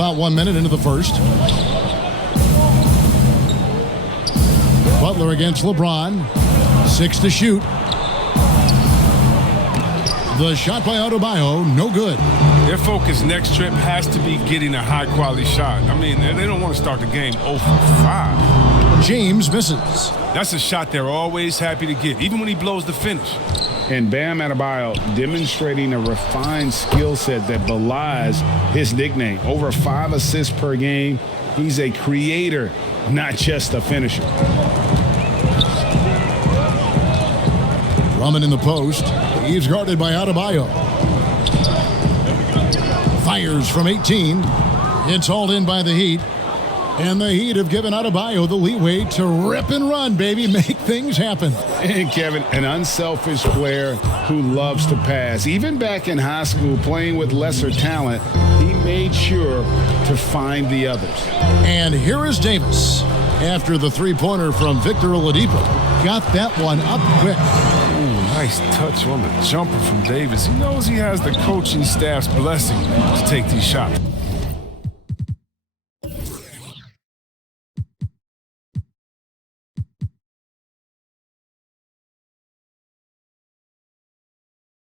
about 1 minute into the first. Butler against LeBron. 6 to shoot. The shot by Adebayo, no good. Their focus next trip has to be getting a high-quality shot. I mean, they don't want to start the game 0 for 5. James misses. That's a shot they're always happy to get, even when he blows the finish. And Bam Adebayo demonstrating a refined skill set that belies his nickname. Over 5 assists per game. He's a creator, not just a finisher. Drummond in the post. He's guarded by Adebayo. Fires from 18. It's hauled in by the Heat. And the Heat have given Adebayo the leeway to rip and run, baby. Make things happen. And Kevin, an unselfish player who loves to pass. Even back in high school, playing with lesser talent, he made sure to find the others. And here is Davis. After the three-pointer from Victor Oladipo. Got that one up quick. Ooh, nice touch on the jumper from Davis. He knows he has the coaching staff's blessing to take these shots.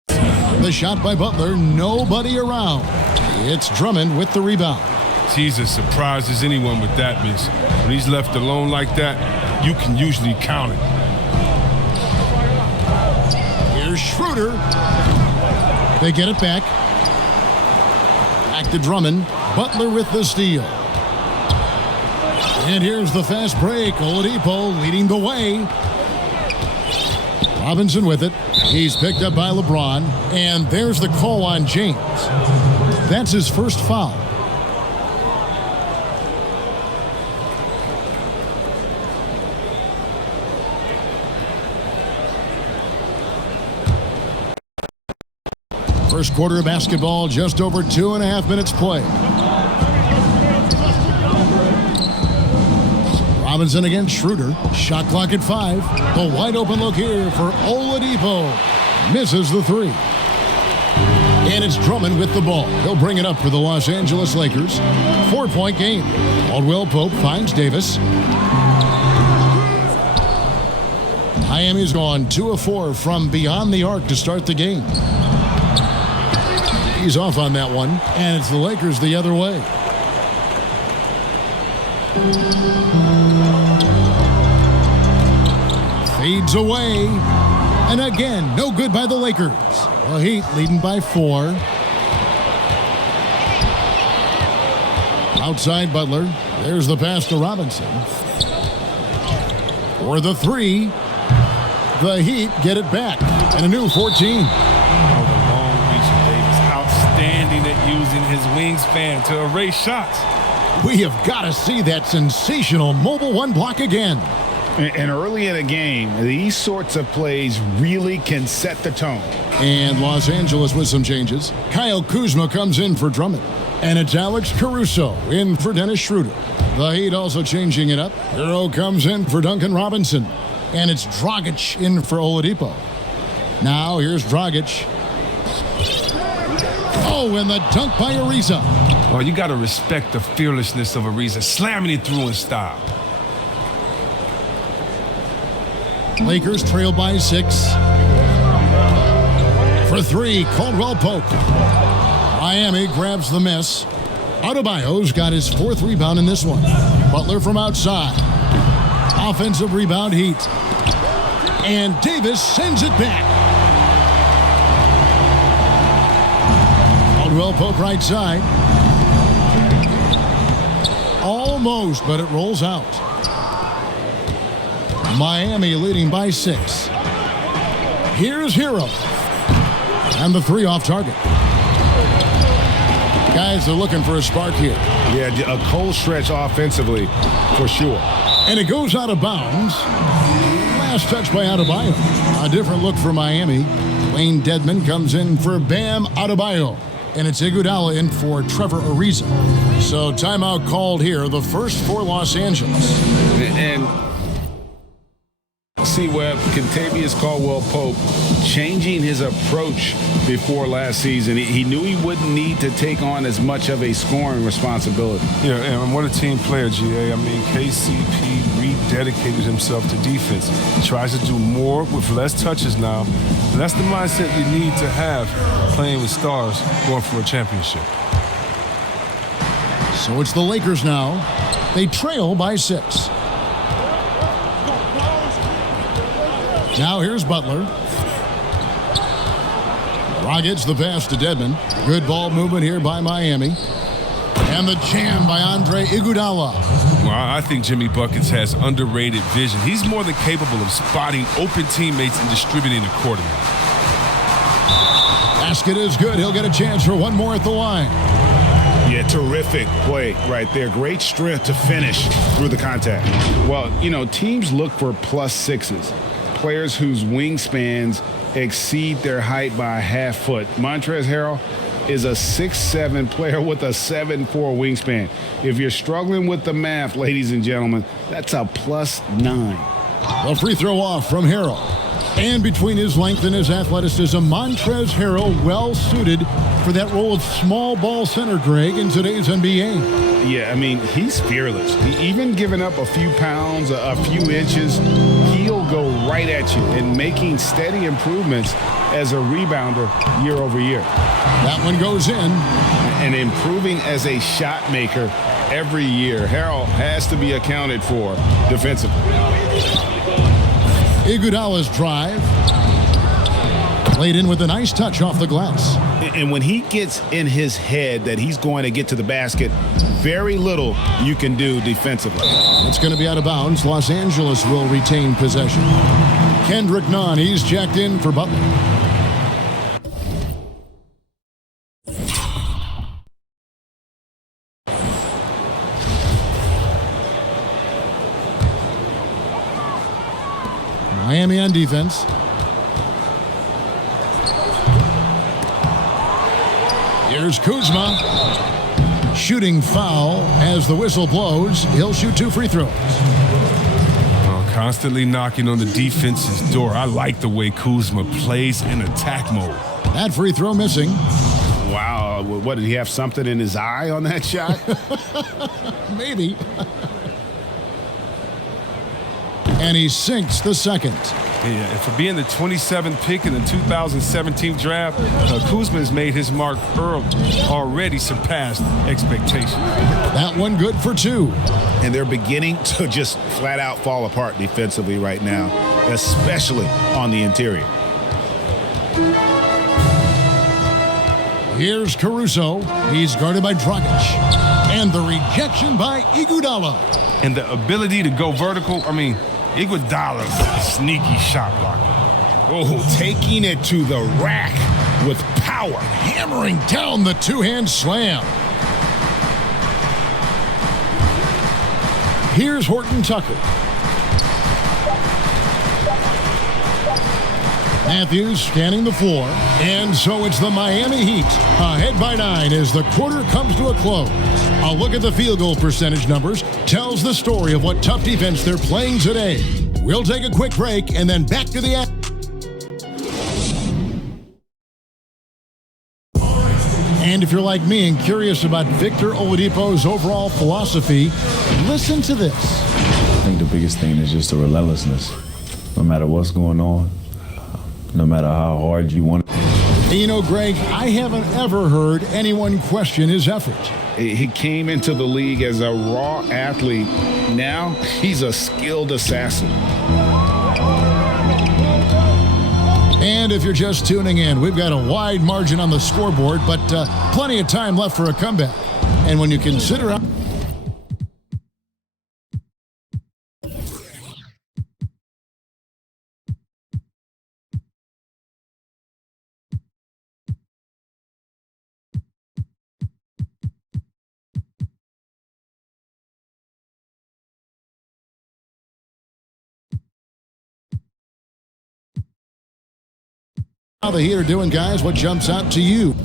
The shot by Butler, nobody around. It's Drummond with the rebound. Jesus surprises anyone with that miss. When he's left alone like that, you can usually count it. Here's Schroeder. They get it back. Back to Drummond. Butler with the steal. And here's the fast break. Oladipo leading the way. Robinson with it. He's picked up by LeBron. And there's the call on James. That's his first foul. First quarter of basketball, just over 2.5 minutes played. Robinson against Schroeder. Shot clock at 5. The wide open look here for Oladipo. Misses the three. And it's Drummond with the ball. He'll bring it up for the Los Angeles Lakers. 4-point game. Caldwell Pope finds Davis. Miami's gone 2 of 4 from beyond the arc to start the game. He's off on that one, and it's the Lakers the other way. Fades away, and again, no good by the Lakers. The Heat leading by 4. Outside Butler, there's the pass to Robinson. For the 3, the Heat get it back, and a new 14. Standing at using his wingspan to erase shots. We have got to see that sensational mobile one block again. And early in a game, these sorts of plays really can set the tone. And Los Angeles with some changes. Kyle Kuzma comes in for Drummond. And it's Alex Caruso in for Dennis Schroeder. The Heat also changing it up. Hero comes in for Duncan Robinson. And it's Dragic in for Oladipo. Now here's Dragic. Oh, and the dunk by Ariza. Oh, you got to respect the fearlessness of Ariza, slamming it through in style. Lakers trail by 6. For 3, Caldwell Pope. Miami grabs the miss. Adebayo's got his 4th rebound in this one. Butler from outside. Offensive rebound Heat. And Davis sends it back. Caldwell Pope right side. Almost, but it rolls out. Miami leading by 6. Here's Hero. And the 3 off target. Guys are looking for a spark here. Yeah, a cold stretch offensively, for sure. And it goes out of bounds. Last touch by Adebayo. A different look for Miami. Wayne Dedman comes in for Bam Adebayo. And it's Iguodala in for Trevor Ariza. So timeout called here, the first for Los Angeles. And C-Web, Contavious Caldwell-Pope changing his approach before last season. He knew he wouldn't need to take on as much of a scoring responsibility. Yeah, and what a team player, GA. I mean, KCP rededicated himself to defense. He tries to do more with less touches now. And that's the mindset you need to have playing with stars going for a championship. So it's the Lakers now. They trail by 6. Now here's Butler. Rockets the pass to Dedmon. Good ball movement here by Miami. And the jam by Andre Iguodala. Well, I think Jimmy Buckets has underrated vision. He's more than capable of spotting open teammates and distributing accordingly. Basket is good. He'll get a chance for one more at the line. Yeah, terrific play right there. Great strength to finish through the contact. Well, you know, teams look for +6s. Players whose wingspans exceed their height by a half foot. Montrezl Harrell is a 6'7" player with a 7'4" wingspan. If you're struggling with the math, ladies and gentlemen, that's a +9. A free throw off from Harrell. And between his length and his athleticism, Montrezl Harrell well suited for that role of small ball center, Greg, in today's NBA. Yeah, I mean, he's fearless. Even giving up a few pounds, a few inches, he'll go right at you and making steady improvements as a rebounder year over year. That one goes in. And improving as a shot maker every year. Harrell has to be accounted for defensively. Iguodala's drive. Played in with a nice touch off the glass. And when he gets in his head that he's going to get to the basket, very little you can do defensively. It's going to be out of bounds. Los Angeles will retain possession. Kendrick Nunn, he's checked in for Butler. Miami on defense. Here's Kuzma. Shooting foul as the whistle blows. He'll shoot 2 free throws. Oh, constantly knocking on the defense's door. I like the way Kuzma plays in attack mode. That free throw missing. Wow. What, did he have something in his eye on that shot? Maybe. And he sinks the second. Yeah, and for being the 27th pick in the 2017 draft, Kuzma has made his mark early, already surpassed expectations. That one good for 2. And they're beginning to just flat out fall apart defensively right now, especially on the interior. Here's Caruso. He's guarded by Dragic. And the rejection by Iguodala. And the ability to go vertical, I mean, Iguodala's a sneaky shot blocker. Oh, taking it to the rack with power. Hammering down the two-hand slam. Here's Horton Tucker. Matthews scanning the floor. And so it's the Miami Heat ahead by 9 as the quarter comes to a close. A look at the field goal percentage numbers tells the story of what tough defense they're playing today. We'll take a quick break and then back to the action. And if you're like me and curious about Victor Oladipo's overall philosophy, listen to this. I think the biggest thing is just the relentlessness. No matter what's going on, no matter how hard you want it. You know, Greg, I haven't ever heard anyone question his effort. He came into the league as a raw athlete. Now he's a skilled assassin. And if you're just tuning in, we've got a wide margin on the scoreboard, but plenty of time left for a comeback. And when you consider... how the Heat are doing, guys, what jumps out to you?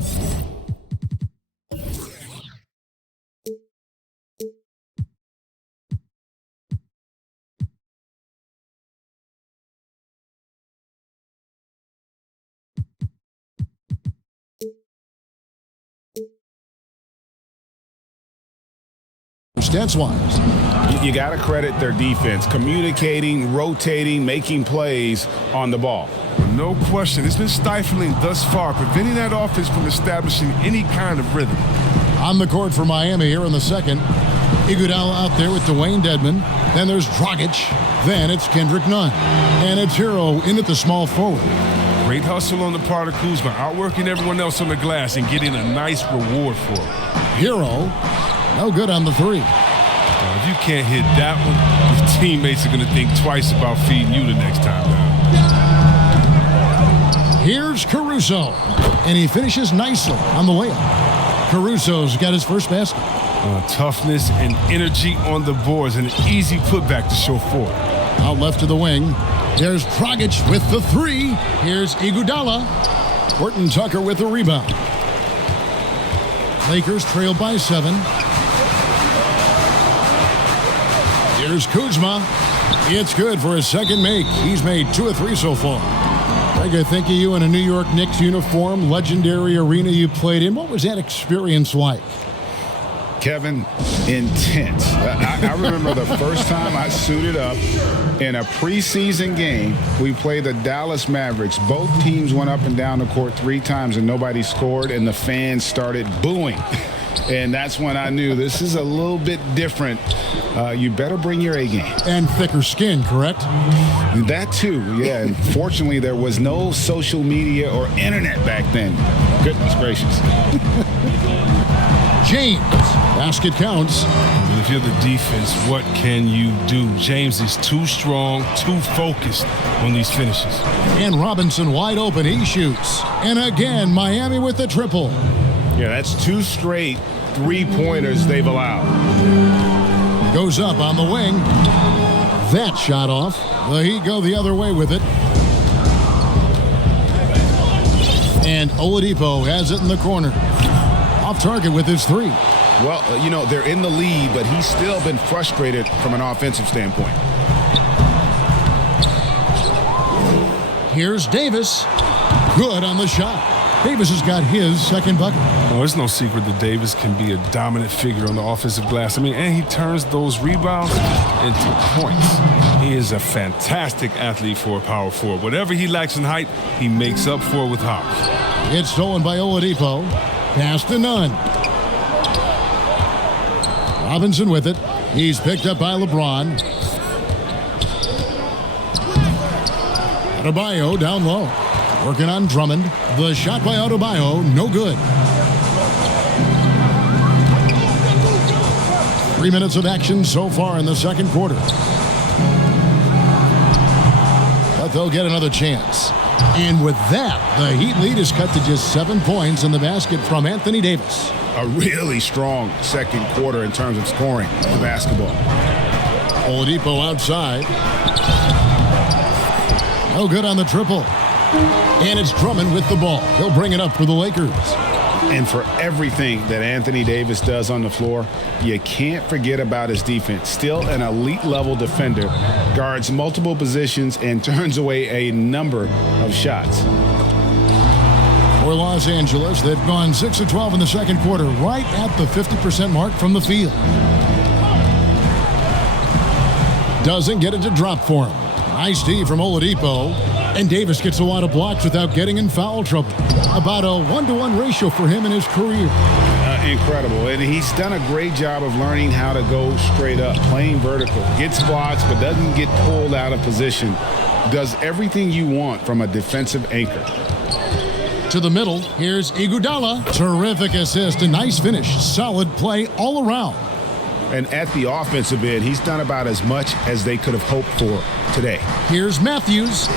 stats-wise. You got to credit their defense, communicating, rotating, making plays on the ball. No question. It's been stifling thus far, preventing that offense from establishing any kind of rhythm. On the court for Miami here in the second. Iguodala out there with Dwayne Dedmon. Then there's Dragic. Then it's Kendrick Nunn. And it's Hero in at the small forward. Great hustle on the part of Kuzma, outworking everyone else on the glass and getting a nice reward for it. Hero, no good on the three. If you can't hit that one, your teammates are going to think twice about feeding you the next time down. Here's Caruso, and he finishes nicely on the layup. Caruso's got his first basket. Toughness and energy on the boards, and an easy putback to show for it. Out left to the wing. There's Dragic with the three. Here's Iguodala. Horton Tucker with the rebound. Lakers trail by 7. Here's Kuzma. It's good for his second make. He's made 2 of 3 so far. Greg, I think of you in a New York Knicks uniform, legendary arena you played in. What was that experience like? Kevin, intense. I remember the first time I suited up in a preseason game. We played the Dallas Mavericks. Both teams went up and down the court 3 times and nobody scored, and the fans started booing. And that's when I knew this is a little bit different. You better bring your A game. And thicker skin, correct? That too, yeah. And fortunately, there was no social media or internet back then. Goodness gracious. James, basket counts. And if you're the defense, what can you do? James is too strong, too focused on these finishes. And Robinson wide open, he shoots. And again, Miami with the triple. Yeah, that's 2 straight 3-pointers they've allowed. Goes up on the wing. That shot off. The Heat go the other way with it. And Oladipo has it in the corner. Off target with his 3. Well, you know, they're in the lead, but he's still been frustrated from an offensive standpoint. Here's Davis. Good on the shot. Davis has got his second bucket. Well, it's no secret that Davis can be a dominant figure on the offensive glass. I mean, and he turns those rebounds into points. He is a fantastic athlete for a power forward. Whatever he lacks in height, he makes up for it with hops. It's stolen by Oladipo. Pass to Nunn. Robinson with it. He's picked up by LeBron. Adebayo down low. Working on Drummond. The shot by Adebayo, no good. 3 minutes of action so far in the second quarter. But they'll get another chance. And with that, the Heat lead is cut to just 7 points in the basket from Anthony Davis. A really strong second quarter in terms of scoring the basketball. Oladipo outside. No good on the triple. And it's Drummond with the ball. He'll bring it up for the Lakers. And for everything that Anthony Davis does on the floor, you can't forget about his defense. Still an elite level defender, guards multiple positions and turns away a number of shots. For Los Angeles, they've gone 6 of 12 in the second quarter, right at the 50% mark from the field. Doesn't get it to drop for him. Nice D from Oladipo. And Davis gets a lot of blocks without getting in foul trouble. About a 1-to-1 ratio for him in his career. Incredible. And he's done a great job of learning how to go straight up, playing vertical. Gets blocks, but doesn't get pulled out of position. Does everything you want from a defensive anchor. To the middle, here's Iguodala. Terrific assist, a nice finish. Solid play all around. And at the offensive end, he's done about as much as they could have hoped for today. Here's Matthews.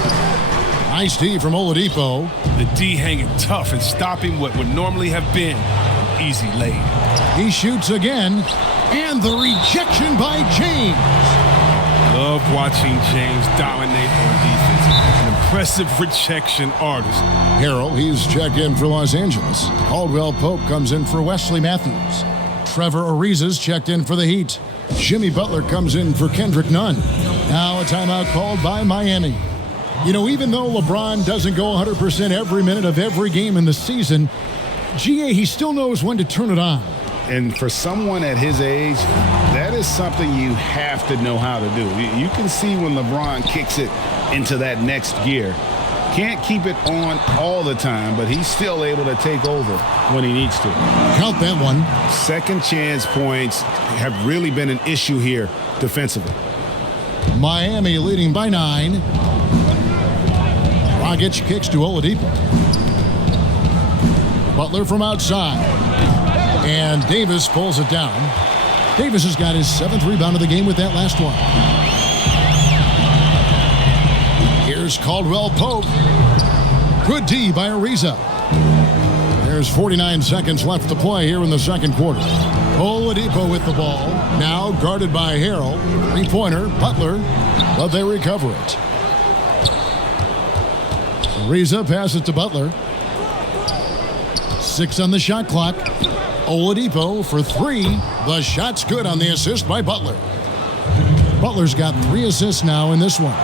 Nice D from Oladipo. The D hanging tough and stopping what would normally have been an easy lay. He shoots again. And the rejection by James. Love watching James dominate on defense. An impressive rejection artist. Harrell, he's checked in for Los Angeles. Caldwell Pope comes in for Wesley Matthews. Trevor Ariza's checked in for the Heat. Jimmy Butler comes in for Kendrick Nunn. Now a timeout called by Miami. You know, even though LeBron doesn't go 100% every minute of every game in the season, GA, he still knows when to turn it on. And for someone at his age, that is something you have to know how to do. You can see when LeBron kicks it into that next gear. Can't keep it on all the time, but he's still able to take over when he needs to. Count that one. Second chance points have really been an issue here defensively. Miami leading by 9. Dragic kicks to Oladipo. Butler from outside. And Davis pulls it down. Davis has got his 7th rebound of the game with that last one. Here's Caldwell Pope. Good D by Ariza. There's 49 seconds left to play here in the second quarter. Oladipo with the ball. Now guarded by Harrell. Three-pointer, Butler, but they recover it. Ariza passes to Butler. 6 on the shot clock. Oladipo for 3. The shot's good on the assist by Butler. Butler's got 3 assists now in this one.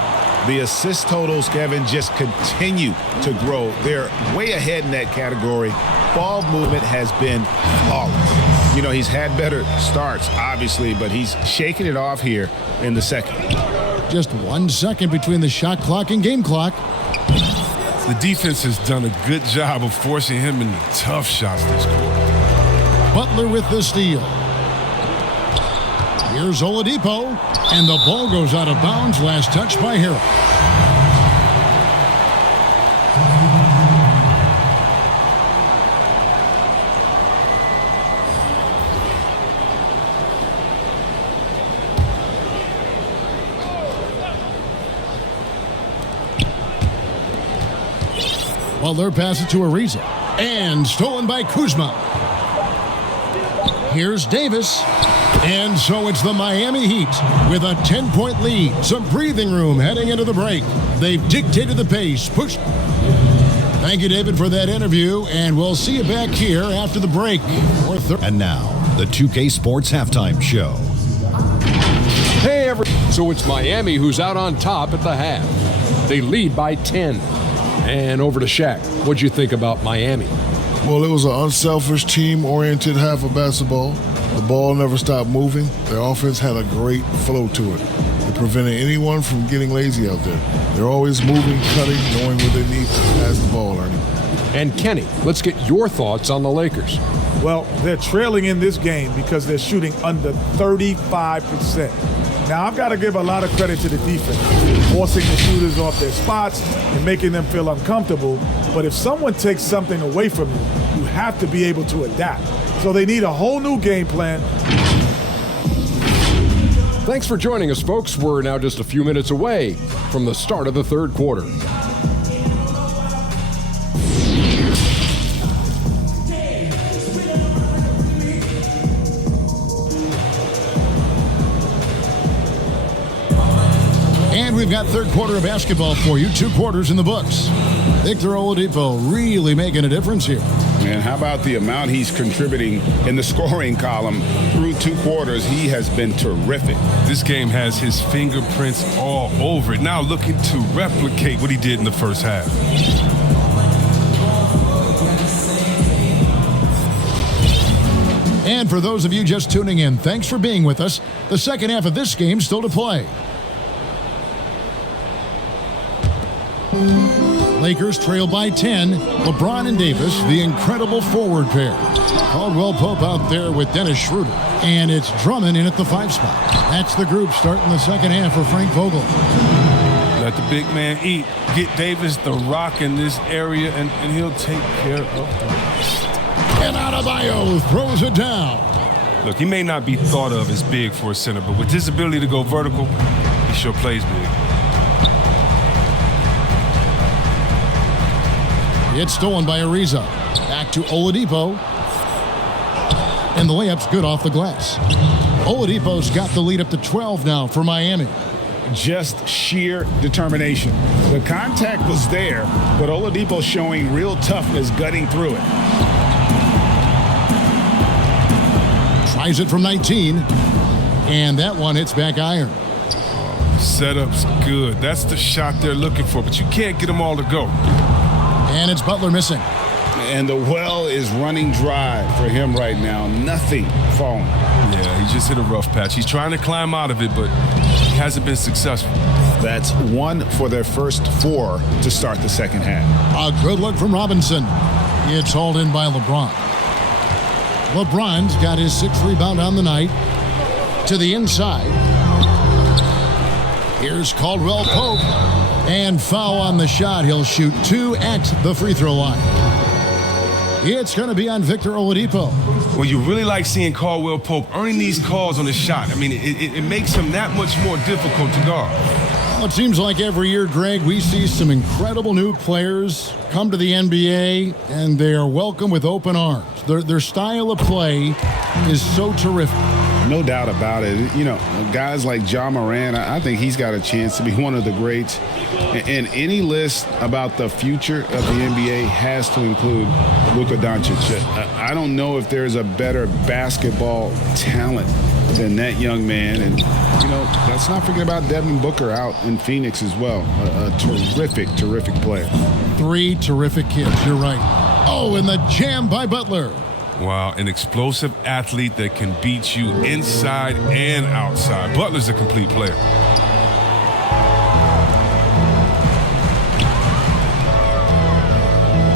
The assist totals, Kevin, just continue to grow. They're way ahead in that category. Ball movement has been flawless. You know, he's had better starts, obviously, but he's shaking it off here in the second. Just 1 second between the shot clock and game clock. The defense has done a good job of forcing him into tough shots this quarter. Butler with the steal. Here's Oladipo, and the ball goes out of bounds. Last touch by Harrell. Butler passes to Ariza, and stolen by Kuzma. Here's Davis. And so it's the Miami Heat with a 10-point lead. Some breathing room heading into the break. They've dictated the pace. Push. Thank you, David, for that interview. And we'll see you back here after the break. And now, the 2K Sports Halftime Show. Hey, everyone. So it's Miami who's out on top at the half. They lead by 10. And over to Shaq. What'd you think about Miami? Well, it was an unselfish, team-oriented half of basketball. The ball never stopped moving. Their offense had a great flow to it. It prevented anyone from getting lazy out there. They're always moving, cutting, knowing where they need to pass the ball, Ernie. And Kenny, let's get your thoughts on the Lakers. Well, they're trailing in this game because they're shooting under 35%. Now, I've got to give a lot of credit to the defense, forcing the shooters off their spots and making them feel uncomfortable. But if someone takes something away from you, you have to be able to adapt. So they need a whole new game plan. Thanks for joining us, folks. We're now just a few minutes away from the start of the third quarter. And we've got third quarter of basketball for you. 2 quarters in the books. Victor Oladipo really making a difference here. And how about the amount he's contributing in the scoring column through 2 quarters? He has been terrific. This game has his fingerprints all over it. Now looking to replicate what he did in the first half. And for those of you just tuning in, thanks for being with us. The second half of this game still to play. Lakers trail by 10. LeBron and Davis, the incredible forward pair. Caldwell Pope out there with Dennis Schroeder. And it's Drummond in at the 5 spot. That's the group starting the second half for Frank Vogel. Let the big man eat. Get Davis the rock in this area, and he'll take care of them. And Adebayo throws it down. Look, he may not be thought of as big for a center, but with his ability to go vertical, he sure plays big. It's stolen by Ariza. Back to Oladipo. And the layup's good off the glass. Oladipo's got the lead up to 12 now for Miami. Just sheer determination. The contact was there, but Oladipo showing real toughness gutting through it. Tries it from 19. And that one hits back iron. Setup's good. That's the shot they're looking for, but you can't get them all to go. And it's Butler missing. And the well is running dry for him right now. Nothing falling. Yeah, he just hit a rough patch. He's trying to climb out of it, but he hasn't been successful. That's 1 for their first 4 to start the second half. A good look from Robinson. It's hauled in by LeBron. LeBron's got his 6th rebound on the night. To the inside. Here's Caldwell Pope. And foul on the shot. He'll shoot 2 at the free throw line. It's going to be on Victor Oladipo. Well, you really like seeing Caldwell Pope earning these calls on the shot. I mean, it makes him that much more difficult to guard. Well, it seems like every year, Greg, we see some incredible new players come to the NBA, and they are welcome with open arms. Their style of play is so terrific. No doubt about it. You know, guys like Ja Morant, I think he's got a chance to be one of the greats. And any list about the future of the NBA has to include Luka Doncic. I don't know if there's a better basketball talent than that young man. And, you know, let's not forget about Devin Booker out in Phoenix as well. A terrific, terrific player. 3 terrific kids, you're right. Oh, and the jam by Butler. Wow, an explosive athlete that can beat you inside and outside. Butler's a complete player.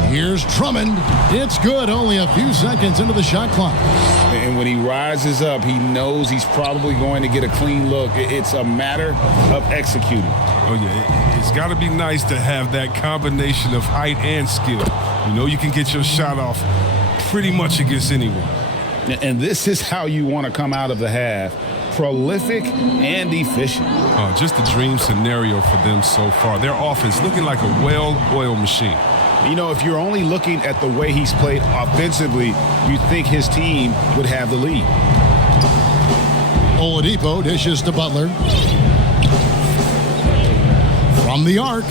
Here's Drummond. It's good, only a few seconds into the shot clock. And when he rises up, he knows he's probably going to get a clean look. It's a matter of executing. Oh, yeah, it's got to be nice to have that combination of height and skill. You know you can get your shot off pretty much against anyone. And this is how you want to come out of the half. Prolific and efficient. Just a dream scenario for them so far. Their offense looking like a well-oiled machine. You know, if you're only looking at the way he's played offensively, you'd think his team would have the lead. Oladipo dishes to Butler. From the arc.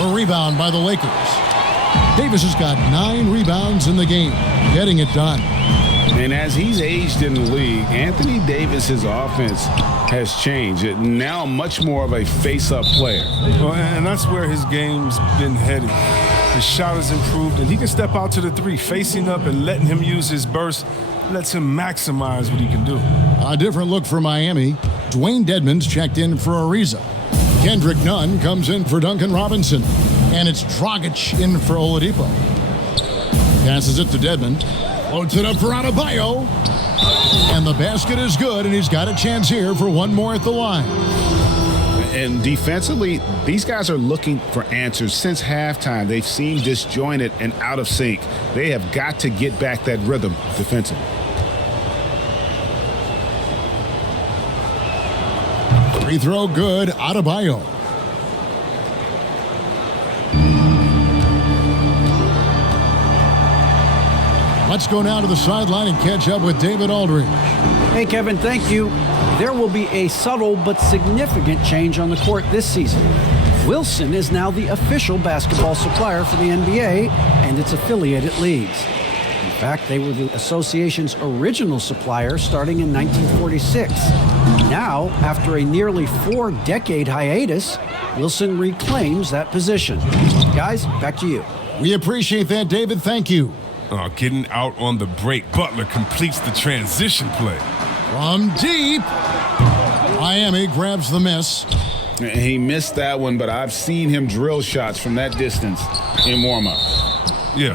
A rebound by the Lakers. Davis has got 9 rebounds in the game, getting it done. And as he's aged in the league, Anthony Davis's offense has changed. Now much more of a face-up player. Well, and that's where his game's been headed. His shot has improved, and he can step out to the 3. Facing up and letting him use his burst lets him maximize what he can do. A different look for Miami. Dwayne Dedmon's checked in for Ariza. Kendrick Nunn comes in for Duncan Robinson. And it's Dragic in for Oladipo. Passes it to Dedmon. Loads it up for Adebayo. And the basket is good, and he's got a chance here for one more at the line. And defensively, these guys are looking for answers. Since halftime, they've seemed disjointed and out of sync. They have got to get back that rhythm defensively. Free throw good, Adebayo. Let's go now to the sideline and catch up with David Aldridge. Hey, Kevin, thank you. There will be a subtle but significant change on the court this season. Wilson is now the official basketball supplier for the NBA and its affiliated leagues. In fact, they were the association's original supplier starting in 1946. Now, after a nearly 4-decade hiatus, Wilson reclaims that position. Guys, back to you. We appreciate that, David. Thank you. Getting out on the break. Butler completes the transition play. From deep, Miami grabs the miss. He missed that one, but I've seen him drill shots from that distance in warm-up. Yeah,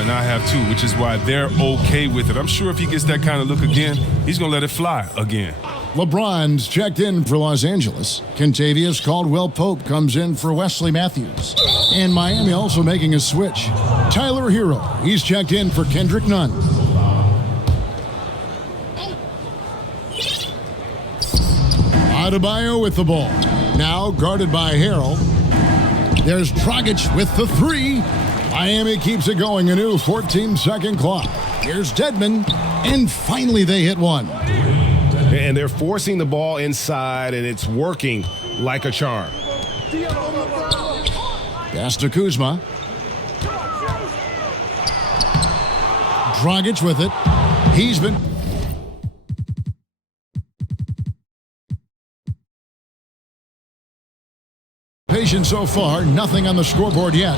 and I have too, which is why they're okay with it. I'm sure if he gets that kind of look again, he's going to let it fly again. LeBron's checked in for Los Angeles. Kentavious Caldwell-Pope comes in for Wesley Matthews. And Miami also making a switch. Tyler Hero, he's checked in for Kendrick Nunn. Adebayo with the ball. Now guarded by Harrell. There's Dragic with the 3. Miami keeps it going, a new 14-second clock. Here's Dedmon, and finally they hit one. And they're forcing the ball inside, and it's working like a charm. Pass to Kuzma. Dragic with it. He's been patient so far. Nothing on the scoreboard yet.